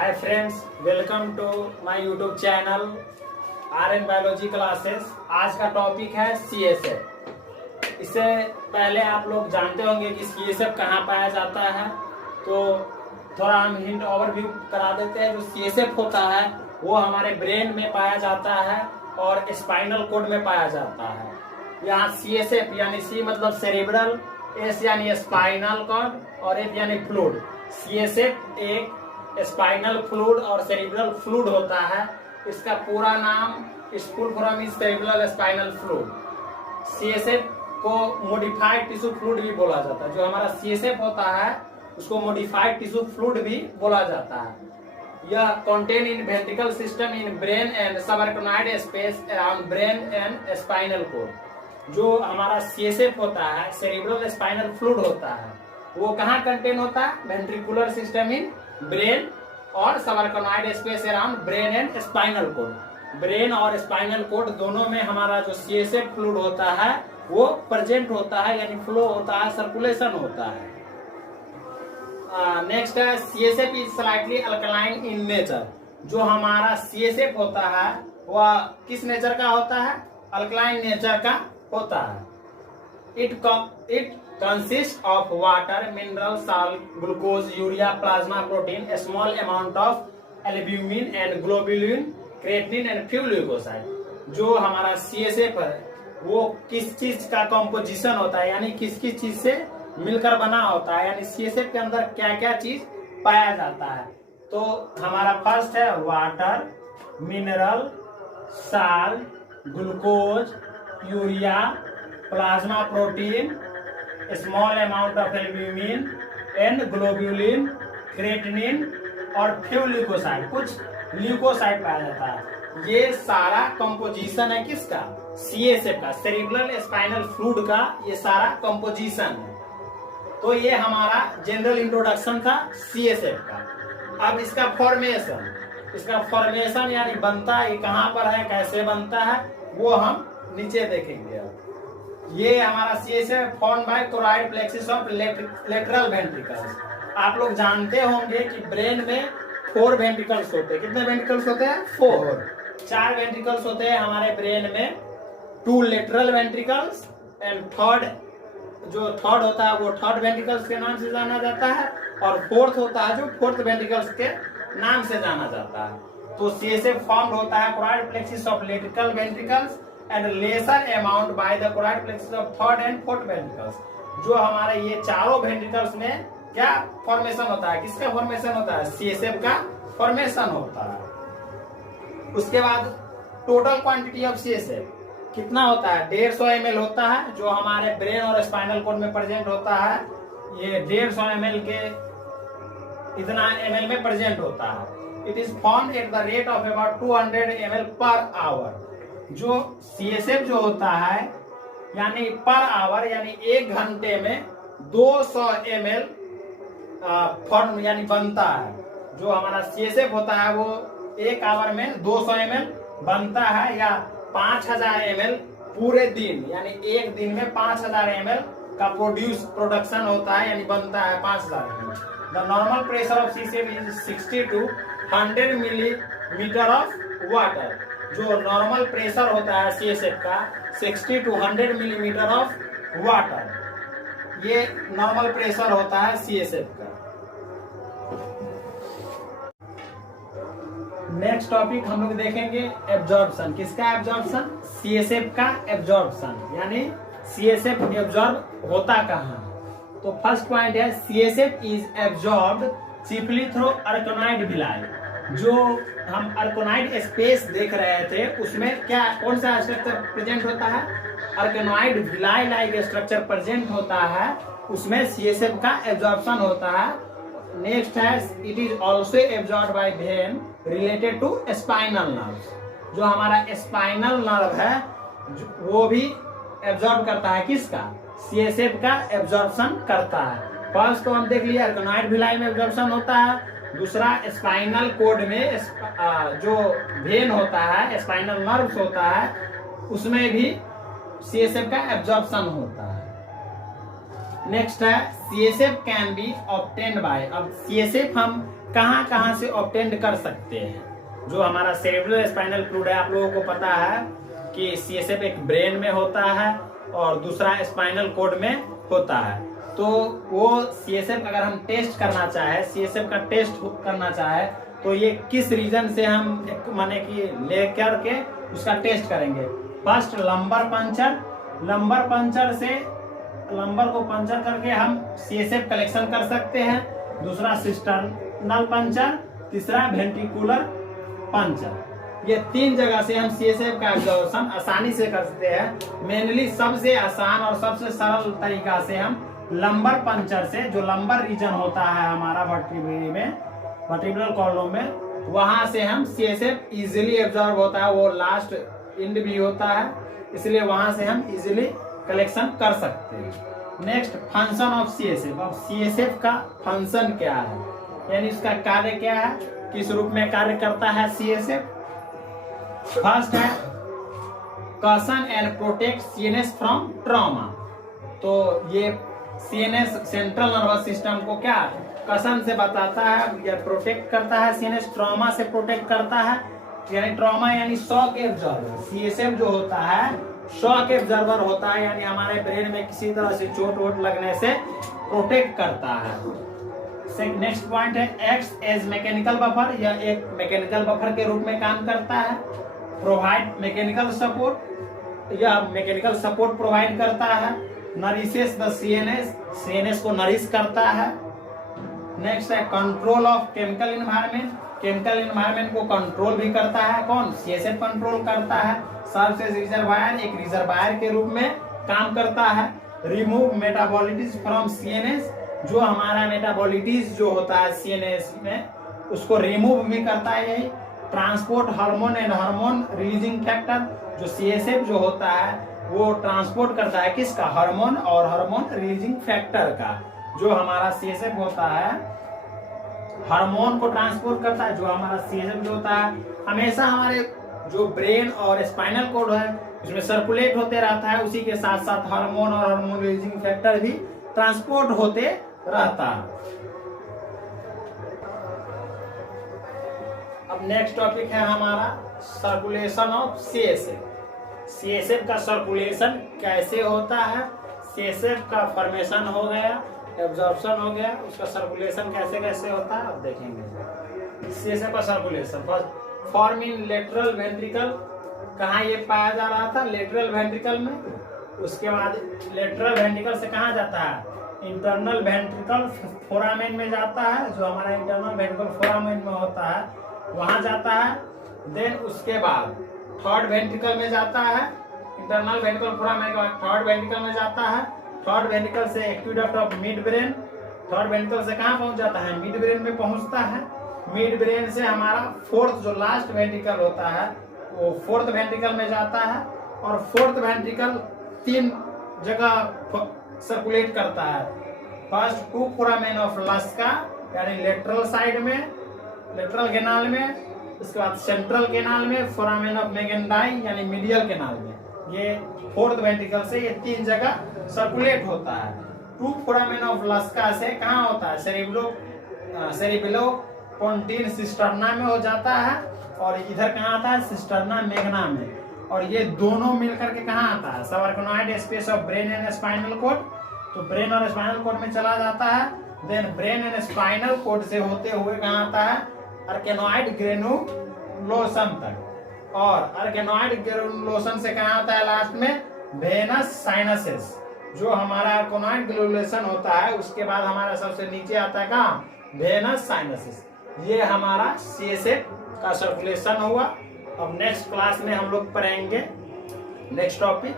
Hi friends, welcome to my YouTube channel RN biology classes. आज का topic है CSF। इससे पहले आप लोग जानते होंगे कि CSF कहाँ पाया जाता है, तो थोड़ा हम हिंट ओवरव्यू करा देते हैं। जो CSF होता है वो हमारे ब्रेन में पाया जाता है और स्पाइनल कोड में पाया जाता है। यहाँ CSF यानी C मतलब सेरेब्रल, S यानी स्पाइनल कॉर्ड और F यानी फ्लूइड। CSF एक स्पाइनल फ्लूइड और सेरिब्रल फ्लूइड होता है। इसका पूरा नाम full form is cerebral spinal fluid. CSF को मॉडिफाइड टिश्यू फ्लूइड भी बोला जाता है। जो हमारा CSF होता है उसको मॉडिफाइड टिश्यू फ्लूइड भी बोला जाता है। यह contain in ventricle system in brain and subarachnoid space around brain and spinal cord. जो हमारा CSF होता है सेरिब्रल स्पाइनल फ्लूइड होता है, वो कहाँ कंटेन होता है? वेंट्रिकुलर सिस्टम इन ब्रेन और subarachnoid space around brain and spinal cord. Brain और स्पाइनल कोड दोनों में हमारा जो CSF फ्लूइड होता है वो प्रेजेंट होता है, यानी फ्लो होता है, सर्कुलेशन होता है। नेक्स्ट है CSF is slightly alkaline in nature. जो हमारा CSF होता है वह किस नेचर का होता है? अल्कलाइन नेचर का होता है। It consists of water, mineral salt, glucose, urea, plasma protein, a small amount of albumin and globulin, creatinine and few leukocyte। जो हमारा CSF है वो किस चीज का कंपोजिशन होता है, यानी किस किस चीज से मिलकर बना होता है, यानी CSF के अंदर क्या क्या चीज पाया जाता है। तो हमारा फर्स्ट है water, mineral, salt, glucose, urea, plasma protein, small amount of albumin and globulin, creatinine और फ्यू ल्यूकोसाइट, कुछ ल्यूकोसाइट पाया जाता है। ये सारा कंपोजिशन है किसका? CSF का, सेरिब्रल स्पाइनल फ्लूइड का ये सारा कंपोजिशन है। तो ये हमारा जनरल इंट्रोडक्शन था CSF का। अब इसका फॉर्मेशन यानी बनता है, कहाँ पर है, कैसे बनता है, वो हम नीचे देखेंगे। ये हमारा CSF form by choroid plexus of lateral ventricles. आप लोग जानते होंगे कि ब्रेन में 4 वेंट्रिकल्स होते हैं। कितने वेंट्रिकल्स होते हैं? 4 वेंट्रिकल्स होते हैं हमारे ब्रेन में। 2 लेटरल वेंट्रिकल्स एंड थर्ड होता है वो थर्ड वेंट्रिकल्स के नाम से जाना जाता है, और फोर्थ होता है जो फोर्थ वेंट्रिकल्स के नाम से जाना जाता है। तो CSF फॉर्म होता है choroid plexus of lateral ventricles and lesser amount by the choroid plexus of third and fourth ventricles. जो हमारे ये चारों वेंट्रिकल्स में क्या फॉर्मेशन होता है? किसका फॉर्मेशन होता है? CSF का फॉर्मेशन होता है। उसके बाद टोटल क्वांटिटी ऑफ CSF कितना होता है? 150 ml होता है, जो हमारे ब्रेन और स्पाइनल कोड में प्रेजेंट होता है। ये 150 ml के इतना ml में प्रेजेंट होता है। It is formed at the rate of about 200 ml per hour. जो CSF जो होता है यानी पर आवर, यानी 1 घंटे में 200 ml फॉर्म यानी बनता है। जो हमारा CSF होता है वो 1 आवर में 200 ml बनता है, या 5000 ml पूरे दिन, यानी एक दिन में 5000 ml का प्रोडक्शन होता है, यानी बनता है 5000 ml। The normal pressure of CSF is 60 to 100 millimetre of water. जो नॉर्मल प्रेशर होता है CSF का 60 to 100 मिलीमीटर ऑफ वाटर, ये नॉर्मल प्रेशर होता है CSF का। नेक्स्ट टॉपिक हम लोग देखेंगे एब्जॉर्प्शन। किसका एब्जॉर्प्शन? CSF का एब्जॉर्प्शन, यानी CSF एब्जॉर्ब होता कहाँ। तो फर्स्ट पॉइंट है CSF is absorbed chiefly through arachnoid villi. जो हम अर्कनॉइड स्पेस देख रहे थे उसमें क्या कौन सा स्ट्रक्चर प्रेजेंट होता है? अर्कनॉइड विलाई लाइक स्ट्रक्चर प्रेजेंट होता है, उसमें CSF का एब्जॉर्प्शन होता है। नेक्स्ट है it is also absorb by vein related to spinal nerve. जो हमारा स्पाइनल नर्व है वो भी एब्जॉर्ब करता है, किसका? CSF का एब्जॉर्प्शन करता है। फर्स्ट तो हम देख लिया अर्कनॉइड विलाई में एब्जॉर्प्शन होता है। दूसरा स्पाइनल कोड में जो वेन होता है, स्पाइनल नर्व्स होता है, उसमें भी CSF का एब्जॉर्प्शन होता है। नेक्स्ट है CSF can be obtained by. अब CSF हम कहाँ कहाँ से ऑब्टेन्ड कर सकते हैं। जो हमारा सेरेब्रल स्पाइनल फ्लूइड है, आप लोगों को पता है कि CSF एक ब्रेन में होता है और दूसरा स्पाइनल कॉर्ड में होता है। तो वो CSF अगर हम टेस्ट करना चाहे, CSF का टेस्ट करना चाहे, तो ये किस रीजन से हम माने कि लेकर के उसका टेस्ट करेंगे। First lumbar puncture, lumbar puncture से लंबर को पंचर करके हम CSF कलेक्शन कर सकते हैं। दूसरा सिस्टर्नल पंचर, तीसरा वेंट्रिकुलर पंचर। ये 3 जगह से हम CSF का एब्जॉर्प्शन आसानी से कर सकते हैं। मेनली सबसे आसान और सबसे सरल तरीका से हम लंबर पंचर से, जो लंबर रीजन होता है हमारा वर्टिब्रल में, वर्टिब्रल कॉलम में, वहां से हम CSF इजीली एब्जॉर्ब होता है। वो लास्ट एंड भी होता है, इसलिए वहां से हम इजीली कलेक्शन कर सकते हैं। Next function of CSF। अब CSF का फंक्शन क्या है, यानी इसका कार्य क्या है, किस रूप में कार्य करता है CSF। फर्स्ट है cushion and protect CNS from trauma. तो ये CNS सेंट्रल नर्वस सिस्टम को क्या कशन से बताता है या प्रोटेक्ट करता है। CNS ट्रॉमा से प्रोटेक्ट करता है, यानी ट्रॉमा यानी शॉक एब्जॉर्बर। CSF जो होता है शॉक एब्जॉर्बर होता है, यानी हमारे ब्रेन में किसी तरह से चोट वोट लगने से प्रोटेक्ट करता है। नेक्स्ट पॉइंट है एक्ट्स एज मैकेनिकल बफर, या एक मैकेनिकल बफर के रूप में काम करता है। प्रोवाइड मैकेनिकल सपोर्ट, या मैकेनिकल सपोर्ट प्रोवाइड करता है। नरिशेस द CNS को नरिश करता है। नेक्स्ट है control of chemical environment, chemical environment को कंट्रोल भी करता है। कौन? CSF कंट्रोल करता है। सर्व एज रिजर्वायर, एक रिजर्वायर के रूप में काम करता है। रिमूव मेटाबॉलिटीज फ्रॉम CNS, जो हमारा मेटाबॉलिटीज जो होता है CNS में उसको रिमूव भी करता है। यही transport hormone and hormone releasing factor, जो CSF जो होता है वो ट्रांसपोर्ट करता है किसका, हार्मोन और हार्मोन रिलीजिंग फैक्टर का। जो हमारा CSF होता है हार्मोन को ट्रांसपोर्ट करता है। जो हमारा CSF जो होता है हमेशा हमारे जो ब्रेन और स्पाइनल कॉर्ड है उसमें सर्कुलेट होते रहता है, उसी के साथ साथ हार्मोन और हार्मोन रिलीजिंग फैक्टर भी ट्रांसपोर्ट होते रहता है। अब नेक्स्ट टॉपिक है हमारा सर्कुलेशन ऑफ CSF। CSF का सर्कुलेशन कैसे होता है, CSF का फॉर्मेशन हो गया, एब्जॉर्प्शन हो गया, उसका सर्कुलेशन कैसे कैसे होता है अब देखेंगे। CSF का circulation form in lateral ventricle, कहाँ ये पाया जा रहा था, लेटरल वेंट्रिकल में। उसके बाद लेटरल वेंट्रिकल से कहाँ जाता है, इंटरनल वेंट्रिकल फोरामेन में जाता है। जो हमारा इंटरनल वेंट्रिकल फोरामेन में होता है वहां जाता है। देन उसके बाद थर्ड वेंट्रिकल में जाता है, इंटरनल वेंट्रिकल फोरामेन के बाद थर्ड वेंट्रिकल में जाता है। थर्ड वेंट्रिकल से aqueduct of mid brain, third ventricle से कहाँ पहुंच जाता है, मिड ब्रेन में पहुंचता है। मिड ब्रेन से हमारा फोर्थ जो लास्ट वेंट्रिकल होता है वो फोर्थ वेंट्रिकल में जाता है। और फोर्थ वेंट्रिकल 3 जगह सर्कुलेट करता है। फर्स्ट 2 फोरामेन ऑफ लस्का, यानी लेटरल साइड में, लेटरल कैनाल में। उसके बाद सेंट्रल कैनाल में, फोरामेन ऑफ मेगेंडाई यानी मीडियल कैनाल में। ये फोर्थ वेंट्रिकल से ये 3 जगह सर्कुलेट होता है। 2 फोरामेन ऑफ लस्का से कहाँ होता है, सेरिब्लो पोंटिन सिस्टर्ना में हो जाता है। और इधर कहाँ आता है, सिस्टर्ना मैग्ना में। और ये दोनों मिलकर के कहाँ आता है, subarachnoid space of brain and spinal cord. तो ब्रेन और स्पाइनल कॉर्ड में चला जाता है। Then brain and spinal cord से होते हुए कहाँ आता है, आर्केनॉइड ग्रेनुलोसन तक। और आर्केनॉइड ग्रेनुलोसन से कहाँ आता है लास्ट में, वेनस साइनसेस। जो हमारा आर्केनॉइड ग्रेनुलोसन होता है उसके बाद हमारा सबसे नीचे आता है कहाँ, वेनस साइनसेस। ये हमारा CSF का सर्कुलेशन हुआ। अब नेक्स्ट क्लास में हम लोग पढ़ेंगे नेक्स्ट टॉपिक।